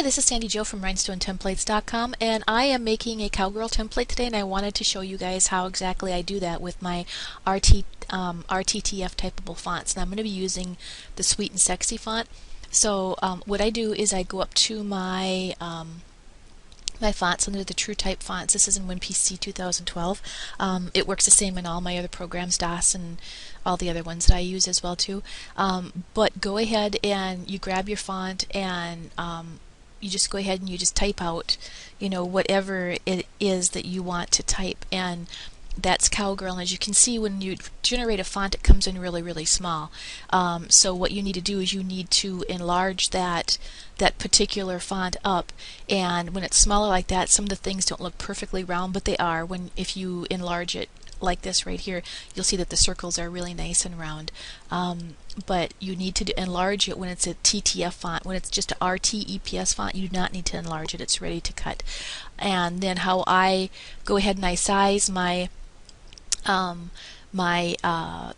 Hi, this is Sandy Jo from rhinestonetemplates.com, and I am making a Cowgirl template today, and I wanted to show you guys how exactly I do that with my RTTF typable fonts. And I'm going to be using the Sweet and Sexy font. So what I do is I go up to my my fonts under the True Type fonts. This is in WinPC 2012. It works the same in all my other programs, DOS and all the other ones that I use as well too. But go ahead and you grab your font and you just go ahead and you just type out, whatever it is that you want to type, and that's Cowgirl. And as you can see, when you generate a font, it comes in really, really small. So what you need to do is you need to enlarge that particular font up, and when it's smaller like that, some of the things don't look perfectly round, but they are. If you enlarge it like this right here, you'll see that the circles are really nice and round. But you need to enlarge it when it's a TTF font. When it's just a RTEPS font, you do not need to enlarge it. It's ready to cut. And then how I go ahead and I size my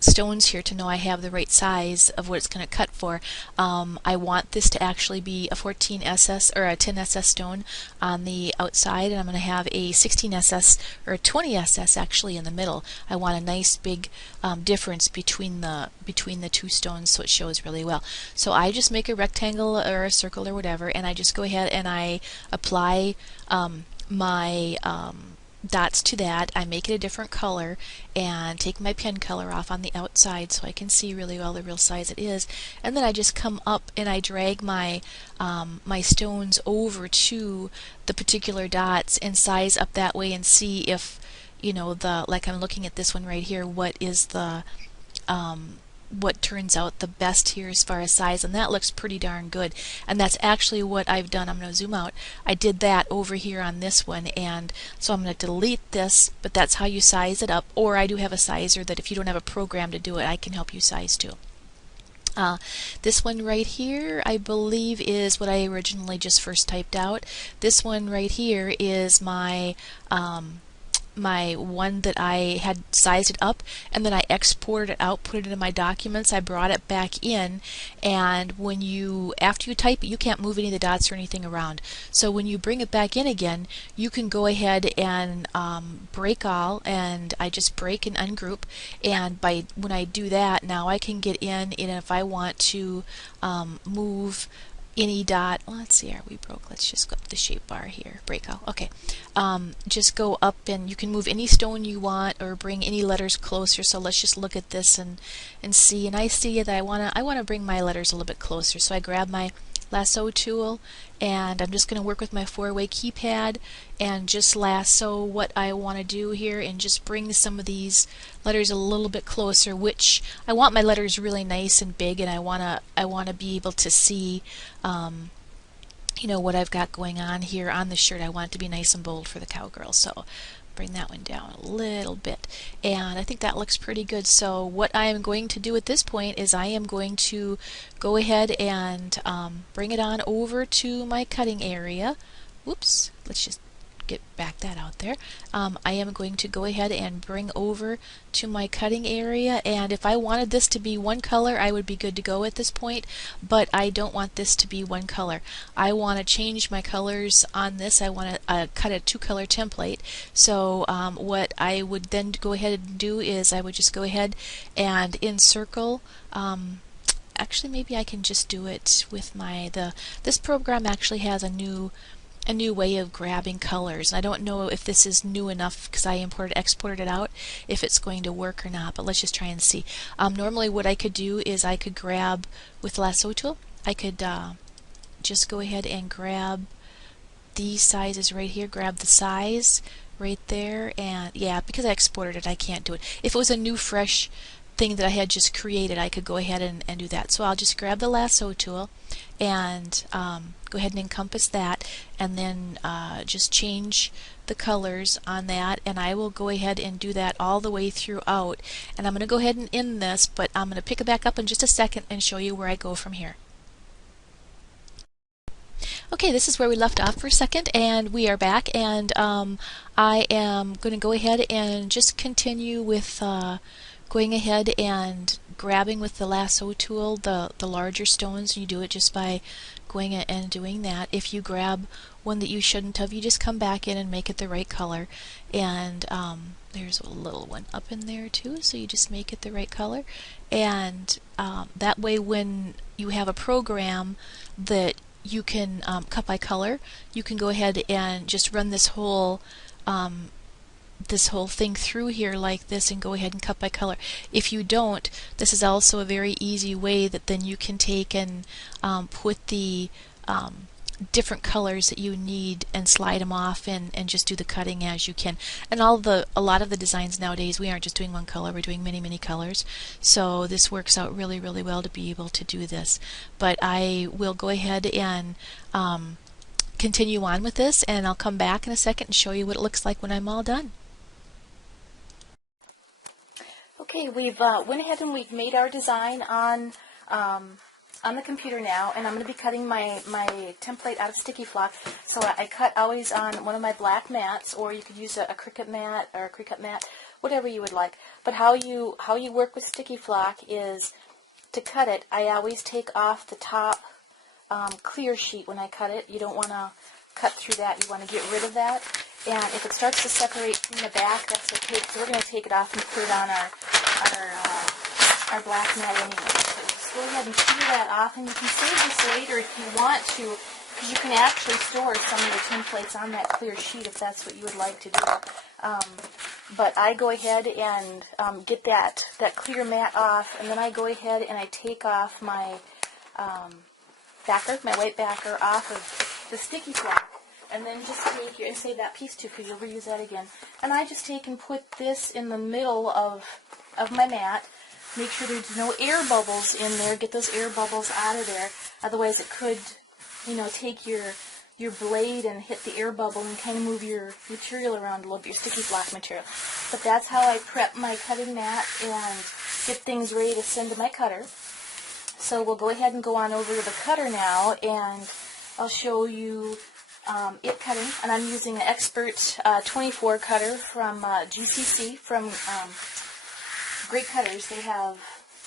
stones here to know I have the right size of what it's going to cut for. I want this to actually be a 14SS or a 10SS stone on the outside, and I'm going to have a 16SS or a 20SS actually in the middle. I want a nice big difference between the two stones, so it shows really well. So I just make a rectangle or a circle or whatever, and I just go ahead and I apply my dots to that. I make it a different color and take my pen color off on the outside so I can see really well the real size it is, and then I just come up and I drag my my stones over to the particular dots and size up that way and see if, like I'm looking at this one right here, what is the what turns out the best here as far as size, and that looks pretty darn good. And that's actually what I've done. I'm going to zoom out. I did that over here on this one, and so I'm going to delete this, but that's how you size it up. Or I do have a sizer that if you don't have a program to do it, I can help you size too. This one right here, I believe, is what I originally just first typed out. This one right here is my my one that I had sized it up, and then I exported it out, put it in my documents. I brought it back in, and after you type it, you can't move any of the dots or anything around. So when you bring it back in again, you can go ahead and break all, and I just break and ungroup, and when I do that, now I can get in, and if I want to move any dot, well, let's see, are we broke? Let's just go up to the shape bar here, break all. Okay, just go up and you can move any stone you want or bring any letters closer. So let's just look at this and see, and I see that I wanna bring my letters a little bit closer. So I grab my lasso tool, and I'm just going to work with my four-way keypad and just lasso what I want to do here and just bring some of these letters a little bit closer, which I want my letters really nice and big, and I want to be able to see what I've got going on here on the shirt. I want it to be nice and bold for the Cowgirl. So bring that one down a little bit, and I think that looks pretty good. So what I am going to do at this point is I am going to go ahead and bring it on over to my cutting area. Whoops, let's just back that out there. I am going to go ahead and bring over to my cutting area, and if I wanted this to be one color, I would be good to go at this point, but I don't want this to be one color. I want to change my colors on this. I want to cut a two-color template. So what I would then go ahead and do is I would just go ahead and encircle. Actually, maybe I can just do it with this program actually has a new way of grabbing colors, and I don't know if this is new enough because I exported it out, if it's going to work or not, but let's just try and see. Normally what I could do is I could grab with the lasso tool, I could just go ahead and grab these sizes right here, grab the size right there, and yeah, because I exported it, I can't do it. If it was a new fresh thing that I had just created, I could go ahead and do that. So I'll just grab the lasso tool and go ahead and encompass that, and then just change the colors on that, and I will go ahead and do that all the way throughout. And I'm going to go ahead and end this, but I'm going to pick it back up in just a second and show you where I go from here. Okay, this is where we left off for a second, and we are back, and I am going to go ahead and just continue with going ahead and grabbing with the lasso tool the larger stones. You do it just by going and doing that. If you grab one that you shouldn't have, you just come back in and make it the right color. And there's a little one up in there too, so you just make it the right color. And that way when you have a program that you can cut by color, you can go ahead and just run this whole thing through here like this and go ahead and cut by color. If you don't, this is also a very easy way that then you can take and put the different colors that you need and slide them off and just do the cutting as you can. And a lot of the designs nowadays, we aren't just doing one color, we're doing many colors. So this works out really well to be able to do this. But I will go ahead and continue on with this, and I'll come back in a second and show you what it looks like when I'm all done. Okay, we've went ahead and we've made our design on the computer now, and I'm going to be cutting my template out of sticky flock. So I cut always on one of my black mats, or you could use a Cricut mat or a Cricut mat, whatever you would like. But how you work with sticky flock is to cut it. I always take off the top clear sheet when I cut it. You don't want to cut through that. You want to get rid of that. And if it starts to separate from the back, that's okay, because we're going to take it off and put it on our black mat anyway. So just go ahead and peel that off, and you can save this later if you want to, because you can actually store some of the templates on that clear sheet if that's what you would like to do. But I go ahead and get that clear mat off, and then I go ahead and I take off my backer, my white backer, off of the sticky flock. And then just take and save that piece too, because you'll reuse that again. And I just take and put this in the middle of my mat. Make sure there's no air bubbles in there. Get those air bubbles out of there. Otherwise, it could, take your blade and hit the air bubble and kind of move your material around a little bit, your sticky flock material. But that's how I prep my cutting mat and get things ready to send to my cutter. So we'll go ahead and go on over to the cutter now, and I'll show you it cutting, and I'm using an Expert 24 cutter from GCC, from Great Cutters. They have,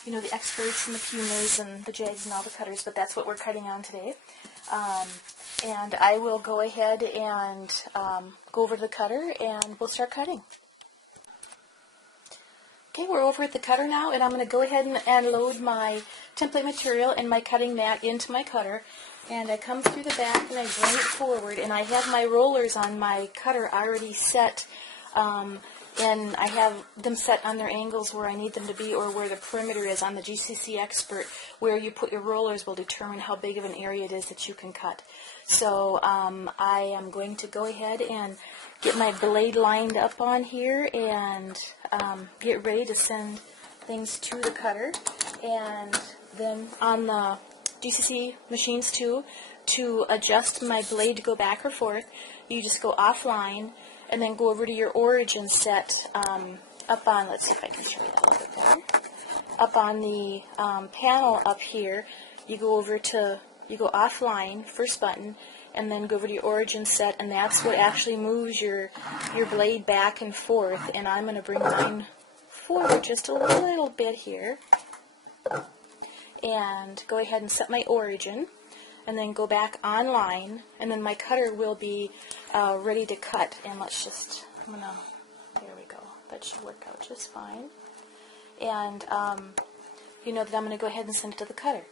the Experts and the Pumas and the Jags and all the cutters, but that's what we're cutting on today. And I will go ahead and go over to the cutter, and we'll start cutting. Okay, we're over at the cutter now, and I'm going to go ahead and load my template material and my cutting mat into my cutter. And I come through the back and I bring it forward, and I have my rollers on my cutter already set, and I have them set on their angles where I need them to be, or where the perimeter is on the GCC Expert. Where you put your rollers will determine how big of an area it is that you can cut. So I am going to go ahead and get my blade lined up on here and get ready to send things to the cutter. And then on the GCC machines too, to adjust my blade to go back or forth, you just go offline and then go over to your origin set up on, let's see if I can show you that a little bit better, up on the panel up here. You go offline, first button, and then go over to your origin set, and that's what actually moves your blade back and forth. And I'm going to bring mine forward just a little bit here, and go ahead and set my origin, and then go back online, and then my cutter will be ready to cut. And there we go, that should work out just fine. And that I'm going to go ahead and send it to the cutter.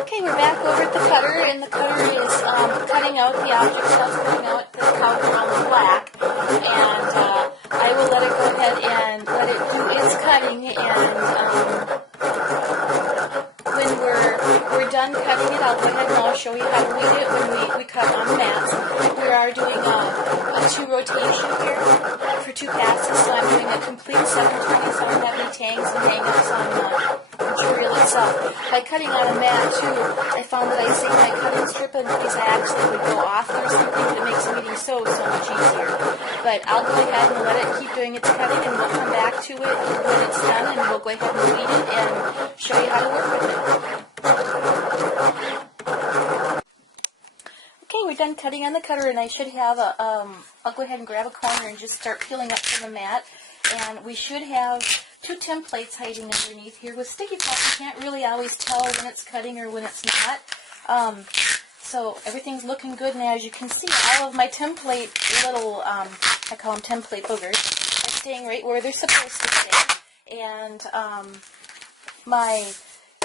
Okay, we're back over at the cutter, and the cutter is cutting out the object stuff, cutting out the Cowgirl in black, and I will let it go ahead and let it do its cutting, and when we're done cutting it, I'll go ahead and I'll show you how we do it when we cut on the mats. We are doing a 2 rotation here for 2 passes, so I'm doing a complete 720, so I don't have any tangs and hang-ups on the material itself. By cutting on a mat too, I found that I save my cutting strip in case I actually would go off or something, but it makes weeding so much easier. But I'll go ahead and let it keep doing its cutting, and we'll come back to it when it's done, and we'll go ahead and weed it and show you how to work with it. done cutting on the cutter, and I should have a, I'll go ahead and grab a corner and just start peeling up from the mat. And we should have 2 templates hiding underneath here. With sticky pop, you can't really always tell when it's cutting or when it's not. So everything's looking good, and as you can see, all of my template little, I call them template boogers, are staying right where they're supposed to stay. And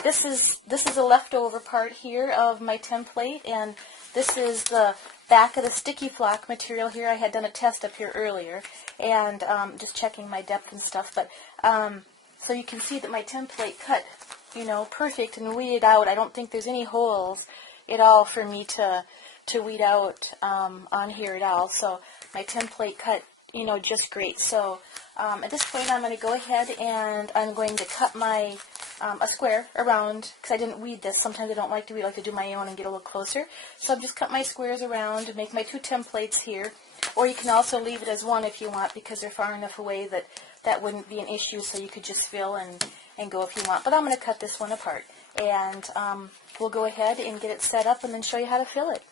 this is a leftover part here of my template, and this is the back of the sticky flock material here. I had done a test up here earlier, and just checking my depth and stuff. But so you can see that my template cut, perfect and weeded out. I don't think there's any holes at all for me to weed out on here at all. So my template cut, just great. So at this point, I'm going to go ahead and I'm going to cut my a square around, because I didn't weed this. Sometimes I don't like to weed, I like to do my own and get a little closer. So I've just cut my squares around to make my 2 templates here. Or you can also leave it as one if you want, because they're far enough away that that wouldn't be an issue, so you could just fill and go if you want. But I'm going to cut this one apart, and we'll go ahead and get it set up and then show you how to fill it.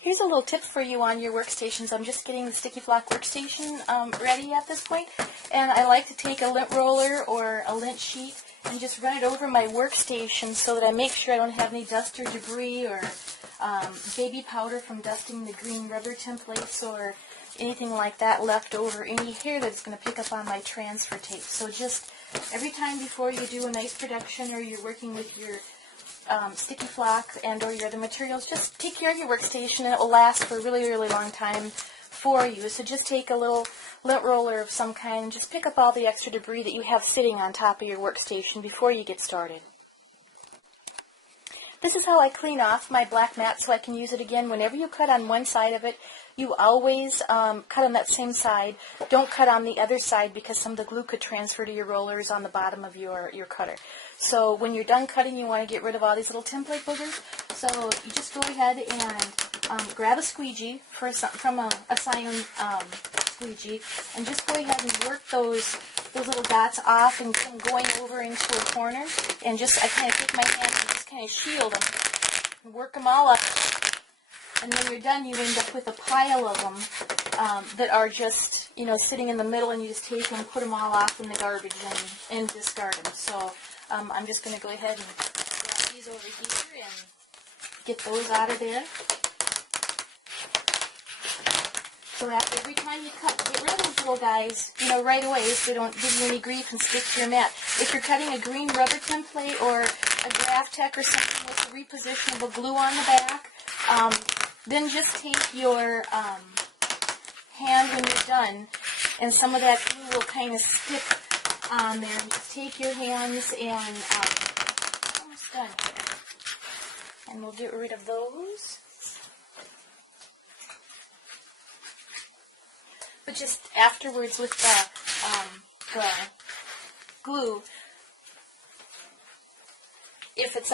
Here's a little tip for you on your workstations. I'm just getting the Sticky Flock workstation ready at this point, and I like to take a lint roller or a lint sheet and just run it over my workstation so that I make sure I don't have any dust or debris or baby powder from dusting the green rubber templates or anything like that left over, any hair that's going to pick up on my transfer tape. So just every time before you do a nice production or you're working with your sticky flock and or your other materials, just take care of your workstation, and it will last for a really, really long time for you. So just take a little lint roller of some kind and just pick up all the extra debris that you have sitting on top of your workstation before you get started. This is how I clean off my black mat so I can use it again. Whenever you cut on one side of it, you always cut on that same side. Don't cut on the other side, because some of the glue could transfer to your rollers on the bottom of your cutter. So when you're done cutting, you want to get rid of all these little template boogers. So you just go ahead and grab a squeegee from a Scion squeegee, and just go ahead and work those little dots off and get them going over into a corner. And just, I kind of take my hand and just kind of shield them and work them all up. And when you're done, you end up with a pile of them that are just, sitting in the middle, and you just take them, put them all off in the garbage and discard them. So I'm just going to go ahead and grab these over here and get those out of there. So after every time you cut, get rid of those little guys, right away, so they don't give you any grief and stick to your mat. If you're cutting a green rubber template or a Graph Tech or something with a repositionable glue on the back, then just take your hand when you're done, and some of that glue will kind of stick on there. And just take your hands and almost done here, and we'll get rid of those. But just afterwards with the glue, if it's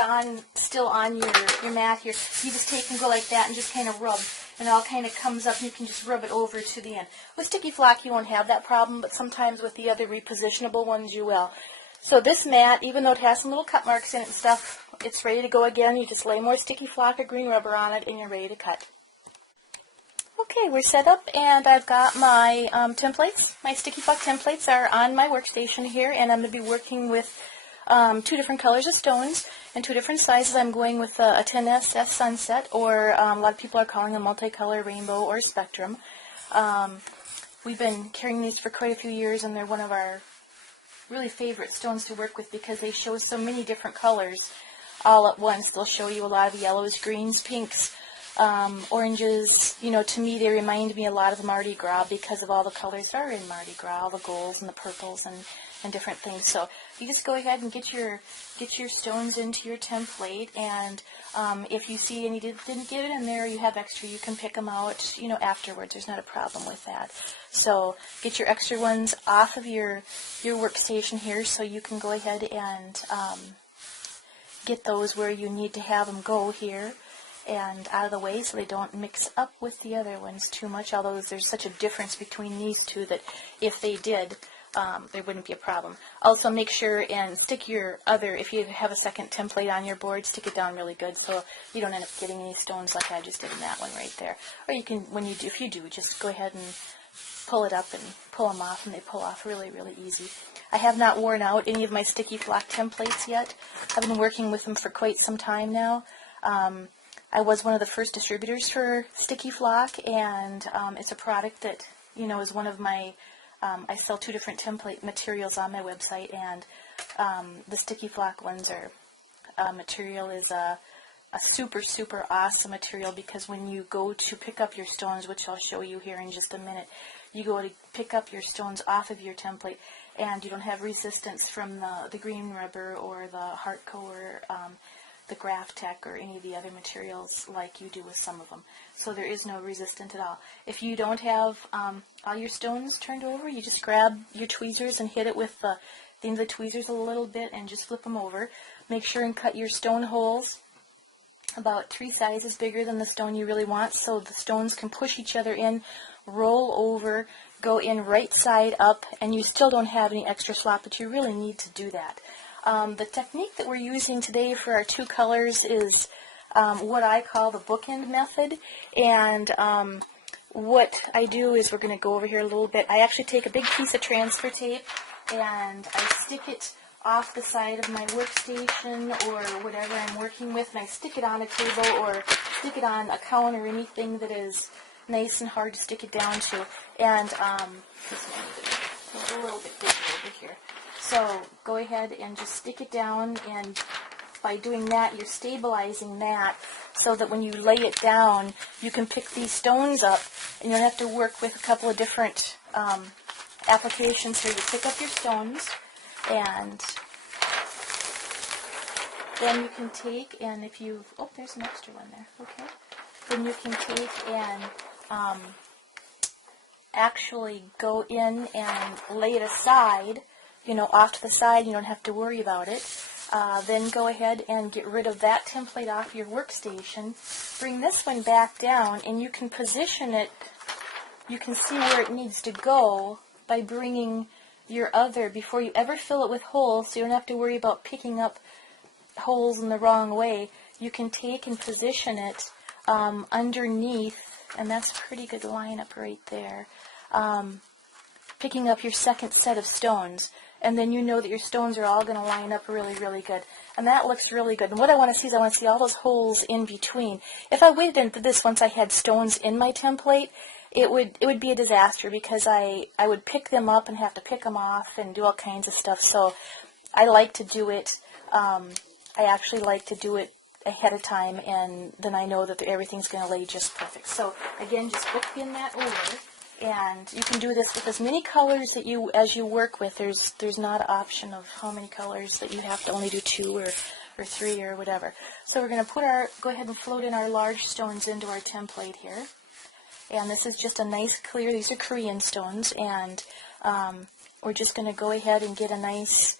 still on your mat here, you just take and go like that and just kind of rub, and it all kind of comes up, and you can just rub it over to the end. With sticky flock, you won't have that problem, but sometimes with the other repositionable ones, you will. So this mat, even though it has some little cut marks in it and stuff, it's ready to go again. You just lay more sticky flock or green rubber on it, and you're ready to cut. Okay, we're set up, and I've got my templates. My sticky flock templates are on my workstation here, and I'm going to be working with 2 different colors of stones and 2 different sizes. I'm going with a 10SS Sunset, or a lot of people are calling them multicolor, rainbow, or spectrum. We've been carrying these for quite a few years, and they're one of our really favorite stones to work with because they show so many different colors all at once. They'll show you a lot of yellows, greens, pinks, oranges. To me, they remind me a lot of Mardi Gras because of all the colors that are in Mardi Gras, all the golds and the purples and different things. So you just go ahead and get your stones into your template, and if you see any didn't get it in there, you have extra, you can pick them out, afterwards. There's not a problem with that. So get your extra ones off of your workstation here, so you can go ahead and get those where you need to have them go here and out of the way, so they don't mix up with the other ones too much, although there's such a difference between these two that if they did, there wouldn't be a problem. Also, make sure and stick your other, if you have a second template on your board, stick it down really good so you don't end up getting any stones like I just did in that one right there. Or you can, when you do, if you do, just go ahead and pull it up and pull them off, and they pull off really, really easy. I have not worn out any of my sticky flock templates yet. I've been working with them for quite some time now. I was one of the first distributors for sticky flock, and it's a product that, you know, is one of my, I sell 2 different template materials on my website, and the sticky flock ones are, material is a super, super awesome material, because when you go to pick up your stones, which I'll show you here in just a minute, you go to pick up your stones off of your template, and you don't have resistance from the green rubber or the Heartco or the Graph Tech or any of the other materials like you do with some of them. So there is no resistance at all. If you don't have all your stones turned over, you just grab your tweezers and hit it with the end of the tweezers a little bit and just flip them over. Make sure and cut your stone holes about 3 sizes bigger than the stone you really want, so the stones can push each other in, roll over, go in right side up, and you still don't have any extra slop, but you really need to do that. The technique that we're using today for our 2 colors is what I call the bookend method, and what I do is, we're going to go over here a little bit, I actually take a big piece of transfer tape and I stick it off the side of my workstation or whatever I'm working with, and I stick it on a table or stick it on a counter or anything that is nice and hard to stick it down to. And this one's a little bit bigger over here. So go ahead and just stick it down, and by doing that, you're stabilizing that so that when you lay it down, you can pick these stones up, and you don't have to work with a couple of different applications here. You pick up your stones, and then you can take, and if you, oh, there's an extra one there, okay. Then you can take and actually go in and lay it aside, you know, off to the side. You don't have to worry about it. Then go ahead and get rid of that template off your workstation. Bring this one back down, and you can position it. You can see where it needs to go by bringing your other, before you ever fill it with holes, so you don't have to worry about picking up holes in the wrong way. You can take and position it underneath, and that's a pretty good lineup right there, picking up your second set of stones, and then you know that your stones are all going to line up really, really good, and that looks really good. And what I want to see is, I want to see all those holes in between. If I waited and did this once I had stones in my template, it would be a disaster, because I would pick them up and have to pick them off and do all kinds of stuff. So I like to do it, I actually like to do it ahead of time, and then I know that everything's going to lay just perfect. So again, just bookend that over, and you can do this with as many colors that as you work with. There's not an option of how many colors that you have to only do 2 or 3 or whatever. So we're going to go ahead and float in our large stones into our template here. And this is just a nice clear, these are Korean stones, and we're just going to go ahead and get a nice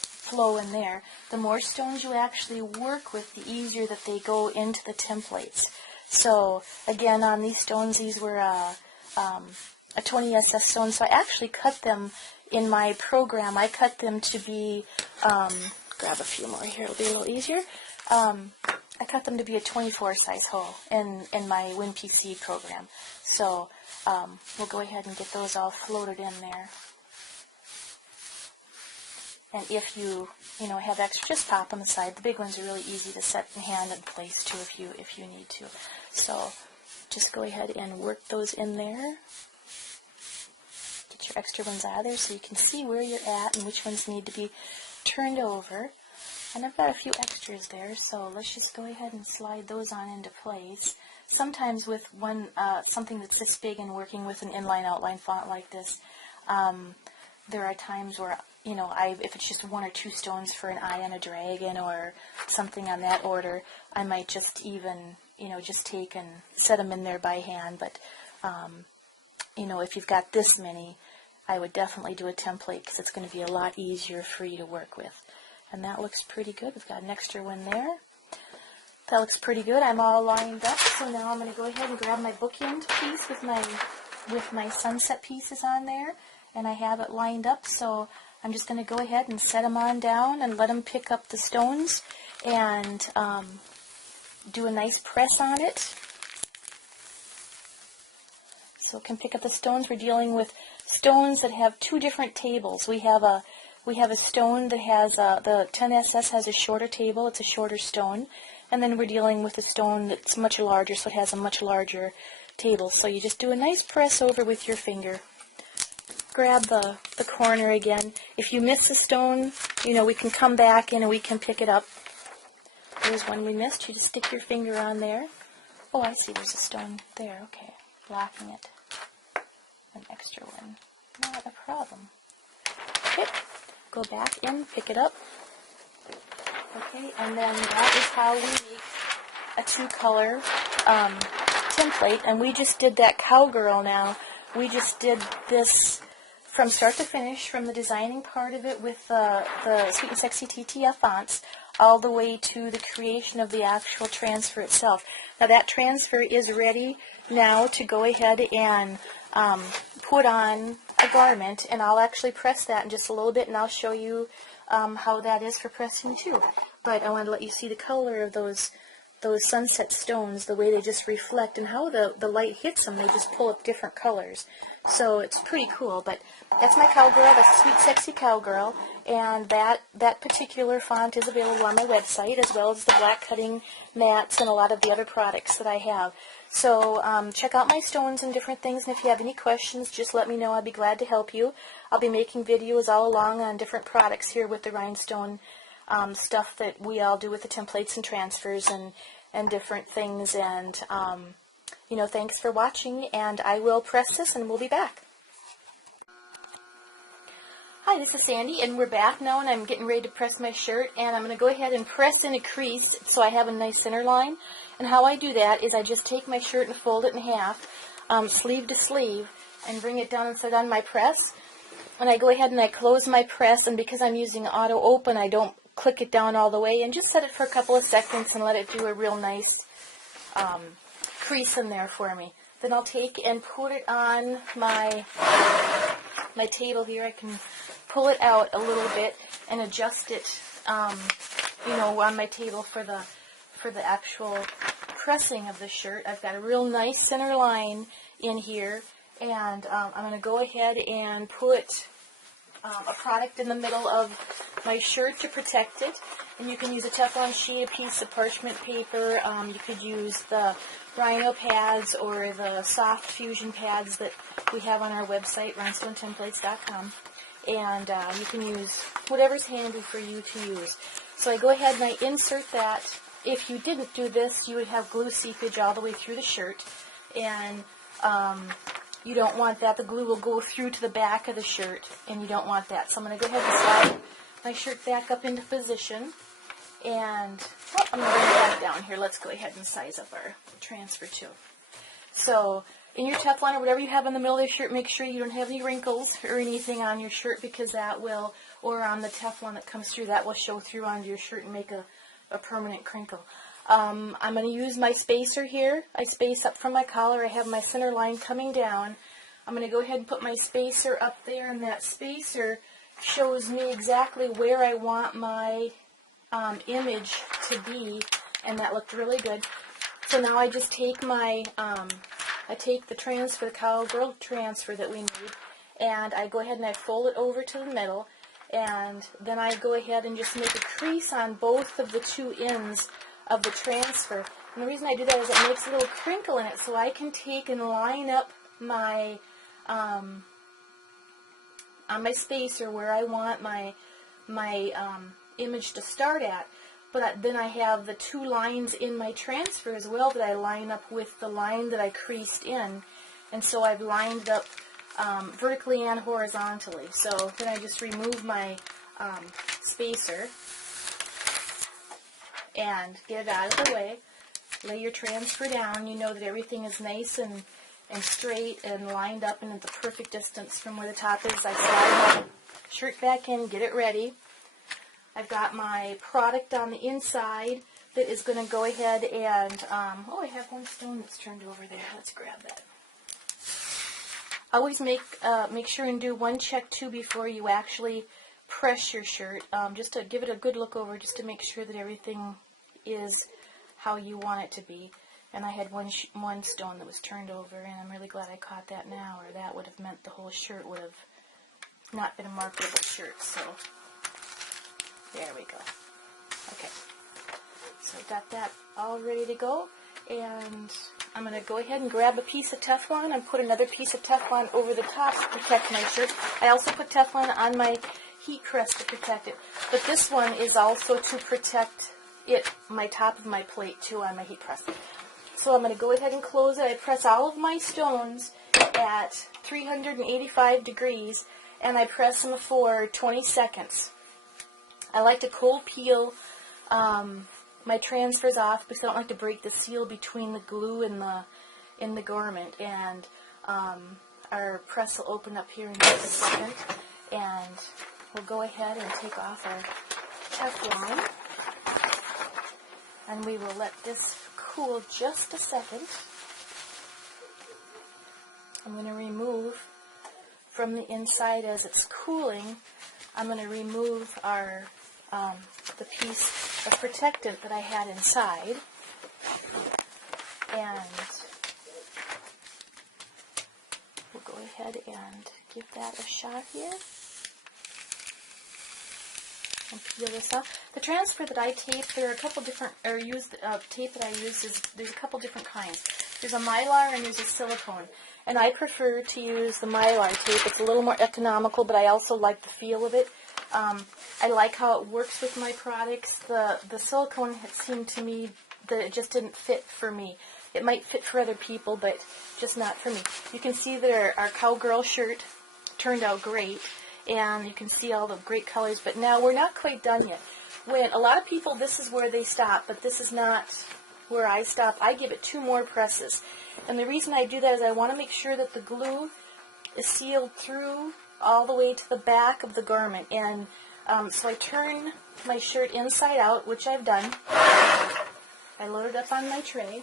flow in there. The more stones you actually work with, the easier that they go into the templates. So again, on these stones, these were a 20 SS stone, so I actually cut them in my program. I cut them to be, grab a few more here, it'll be a little easier. I cut them to be a 24 size hole in my WinPC program. So we'll go ahead and get those all floated in there. And if you have extra, just pop them aside. The big ones are really easy to set in hand and place too if you need to. So just go ahead and work those in there. Get your extra ones out of there so you can see where you're at and which ones need to be turned over. And I've got a few extras there, so let's just go ahead and slide those on into place. Sometimes with something that's this big and working with an inline outline font like this, there are times where, if it's just 1 or 2 stones for an eye on a dragon or something on that order, I might just even, just take and set them in there by hand. But, if you've got this many, I would definitely do a template, because it's going to be a lot easier for you to work with. And that looks pretty good. We've got an extra one there. That looks pretty good. I'm all lined up. So now I'm going to go ahead and grab my bookend piece with my sunset pieces on there. and I have it lined up, so I'm just going to go ahead and set them on down and let them pick up the stones and do a nice press on it. So it can pick up the stones. We're dealing with stones that have two different tables. We have a stone that has the 10SS has a shorter table. It's a shorter stone, and then we're dealing with a stone that's much larger, so it has a much larger table. So you just do a nice press over with your finger. Grab the corner again. If you miss a stone, you know, we can come back in and we can pick it up. There's one we missed. You just stick your finger on there. Oh, I see. There's a stone there. Okay, blocking it. An extra one. Not a problem. Okay, go back in, pick it up. Okay, and then that is how we make a two-color template. And we just did that Cowgirl now. We just did this from start to finish, from the designing part of it with the Sweet and Sexy TTF fonts, all the way to the creation of the actual transfer itself. Now that transfer is ready now to go ahead and put on a garment, and I'll actually press that in just a little bit, and I'll show you how that is for pressing too. But I want to let you see the color of those sunset stones, the way they just reflect, and how the light hits them. They just pull up different colors. So it's pretty cool. But that's my Cowgirl. That's a Sweet Sexy Cowgirl, and that particular font is available on my website, as well as the black cutting mats and a lot of the other products that I have. So check out my stones and different things, and if you have any questions, just let me know. I'll be glad to help you. I'll be making videos all along on different products here with the Rhinestone stuff that we all do with the templates and transfers and different things. And, you know, thanks for watching, and I will press this, and we'll be back. Hi, this is Sandy, and we're back now, and I'm getting ready to press my shirt, and I'm going to go ahead and press in a crease so I have a nice center line. And how I do that is I just take my shirt and fold it in half, sleeve to sleeve, and bring it down and set on my press. And I go ahead and I close my press, and because I'm using auto open, I don't click it down all the way, and just set it for a couple of seconds and let it do a real nice crease in there for me. Then I'll take and put it on my table here. I can pull it out a little bit and adjust it, you know, on my table for the actual pressing of the shirt. I've got a real nice center line in here, and I'm going to go ahead and put a product in the middle of my shirt to protect it. And you can use a Teflon sheet, a piece of parchment paper. You could use the Rhino pads or the soft fusion pads that we have on our website, rhinestonetemplates.com. And you can use whatever's handy for you to use. So I go ahead and I insert that. If you didn't do this, you would have glue seepage all the way through the shirt. And you don't want that. The glue will go through to the back of the shirt, and you don't want that. So I'm going to go ahead and slide my shirt back up into position. And I'm going to bring it back down here. Let's go ahead and size up our transfer too. So in your Teflon or whatever you have in the middle of your shirt, make sure you don't have any wrinkles or anything on your shirt, because that will, or on the Teflon that comes through, that will show through onto your shirt and make a permanent crinkle. I'm going to use my spacer here. I space up from my collar. I have my center line coming down. I'm going to go ahead and put my spacer up there, and that spacer shows me exactly where I want my image to be, and that looked really good. So now I just take my, I take the transfer, the Cowgirl transfer that we need, and I go ahead and I fold it over to the middle, and then I go ahead and just make a crease on both of the two ends of the transfer. And the reason I do that is it makes a little crinkle in it, so I can take and line up my on my spacer where I want my image to start at. But then I have the two lines in my transfer as well that I line up with the line that I creased in, and so I've lined up vertically and horizontally. So then I just remove my spacer and get it out of the way. Lay your transfer down. You know that everything is nice and straight and lined up and at the perfect distance from where the top is. I slide my shirt back in, get it ready. I've got my product on the inside that is going to go ahead and, oh, I have one stone that's turned over there. Let's grab that. always make sure and do one check too before you actually press your shirt, just to give it a good look over, just to make sure that everything is how you want it to be. And I had one stone that was turned over, and I'm really glad I caught that now, or that would have meant the whole shirt would have not been a marketable shirt. So there we go. Okay, so I got that all ready to go, and I'm going to go ahead and grab a piece of Teflon and put another piece of Teflon over the top to protect my shirt. I also put Teflon on my heat press to protect it, but this one is also to protect my top of my plate too on my heat press. So I'm going to go ahead and close it. I press all of my stones at 385 degrees, and I press them for 20 seconds. I like to cold peel my transfers off because I don't like to break the seal between the glue and the garment. And our press will open up here in just a second, and we'll go ahead and take off our Teflon, and we will let this cool just a second. I'm going to remove from the inside as it's cooling. I'm going to remove our the piece of protectant that I had inside, and we'll go ahead and give that a shot here and peel this off. The transfer that I tape, there are a couple different, or tape that I use there's a couple different kinds. There's a Mylar and there's a silicone, and I prefer to use the Mylar tape. It's a little more economical, but I also like the feel of it. I like how it works with my products. The silicone, it seemed to me that it just didn't fit for me. It might fit for other people, but just not for me. You can see that our Cowgirl shirt turned out great, and you can see all the great colors, but now we're not quite done yet. When a lot of people, this is where they stop, but this is not where I stop. I give it 2 more presses, and the reason I do that is I want to make sure that the glue is sealed through all the way to the back of the garment. And so I turn my shirt inside out, which I've done. I load it up on my tray.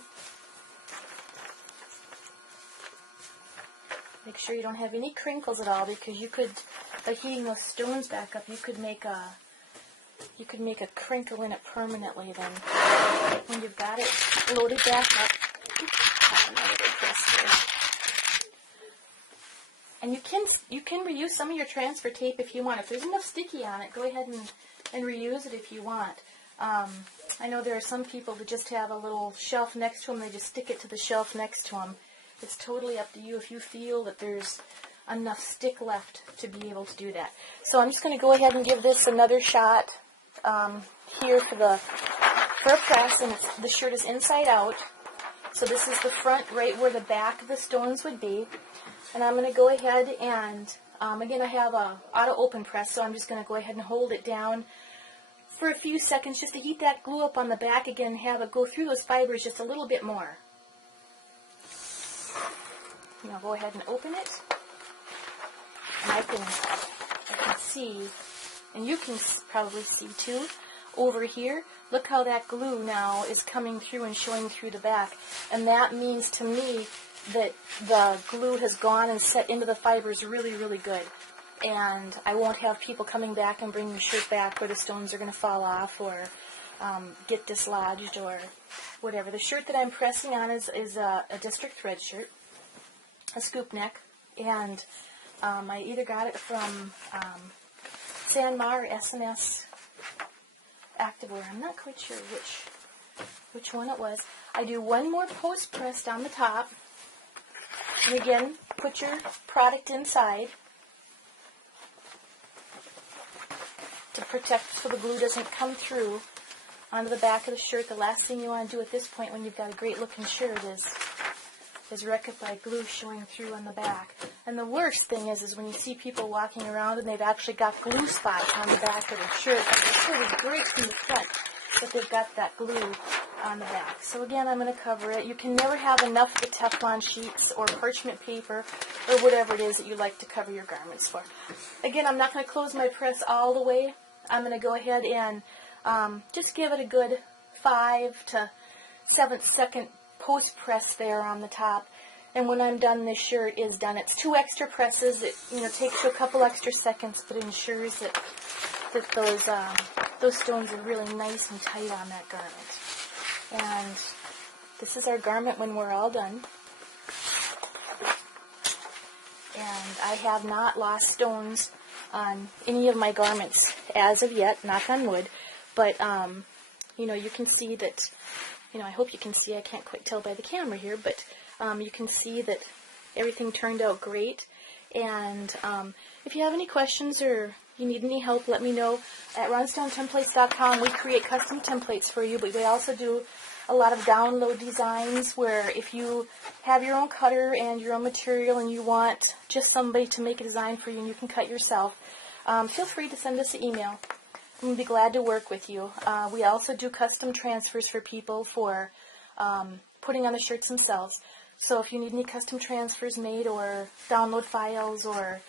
Make sure you don't have any crinkles at all, because you could, by heating those stones back up, you could make a crinkle in it permanently. Then when you've got it loaded back up, and you can reuse some of your transfer tape if you want. If there's enough sticky on it, go ahead and reuse it if you want. I know there are some people that just have a little shelf next to them. They just stick it to the shelf next to them. It's totally up to you if you feel that there's enough stick left to be able to do that. So I'm just going to go ahead and give this another shot here for a press, and the shirt is inside out. So this is the front, right where the back of the stones would be. And I'm going to go ahead and, again, I have a auto open press, so I'm just going to go ahead and hold it down for a few seconds just to heat that glue up on the back again and have it go through those fibers just a little bit more. And I'll go ahead and open it. And I can see, and you can probably see too, over here, look how that glue now is coming through and showing through the back. And that means to me that the glue has gone and set into the fibers really, really good. And I won't have people coming back and bringing the shirt back where the stones are going to fall off or get dislodged or whatever. The shirt that I'm pressing on is a district thread shirt, a scoop neck, and I either got it from Sanma or S&S Activewear. I'm not quite sure which one it was. I do one more post press down the top. And again, put your product inside to protect so the glue doesn't come through onto the back of the shirt. The last thing you want to do at this point when you've got a great looking shirt is wreck it by glue showing through on the back. And the worst thing is when you see people walking around and they've actually got glue spots on the back of their shirt. The shirt is great from the front, but they've got that glue on the back. So again, I'm going to cover it. You can never have enough of the Teflon sheets or parchment paper or whatever it is that you like to cover your garments for. Again, I'm not going to close my press all the way. I'm going to go ahead and just give it a good 5 to 7 second post press there on the top. And when I'm done, this shirt is done. It's 2 extra presses. It takes you a couple extra seconds, but ensures that those stones are really nice and tight on that garment. And this is our garment when we're all done. And I have not lost stones on any of my garments as of yet, knock on wood. But you can see that. I hope you can see. I can't quite tell by the camera here, but you can see that everything turned out great. And if you have any questions or you need any help, let me know. At rhinestonetemplates.com, we create custom templates for you, but we also do a lot of download designs where if you have your own cutter and your own material and you want just somebody to make a design for you and you can cut yourself, feel free to send us an email. We'll be glad to work with you. We also do custom transfers for people for putting on the shirts themselves. So if you need any custom transfers made or download files or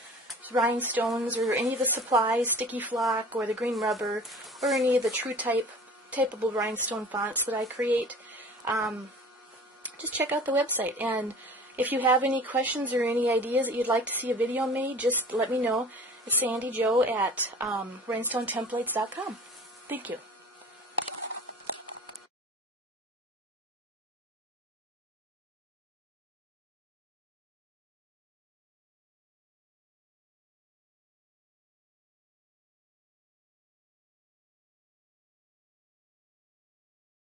rhinestones or any of the supplies, sticky flock or the green rubber or any of the true typeable rhinestone fonts that I create, just check out the website. And if you have any questions or any ideas that you'd like to see a video made, just let me know. It's Sandy Jo at rhinestonetemplates.com. Thank you.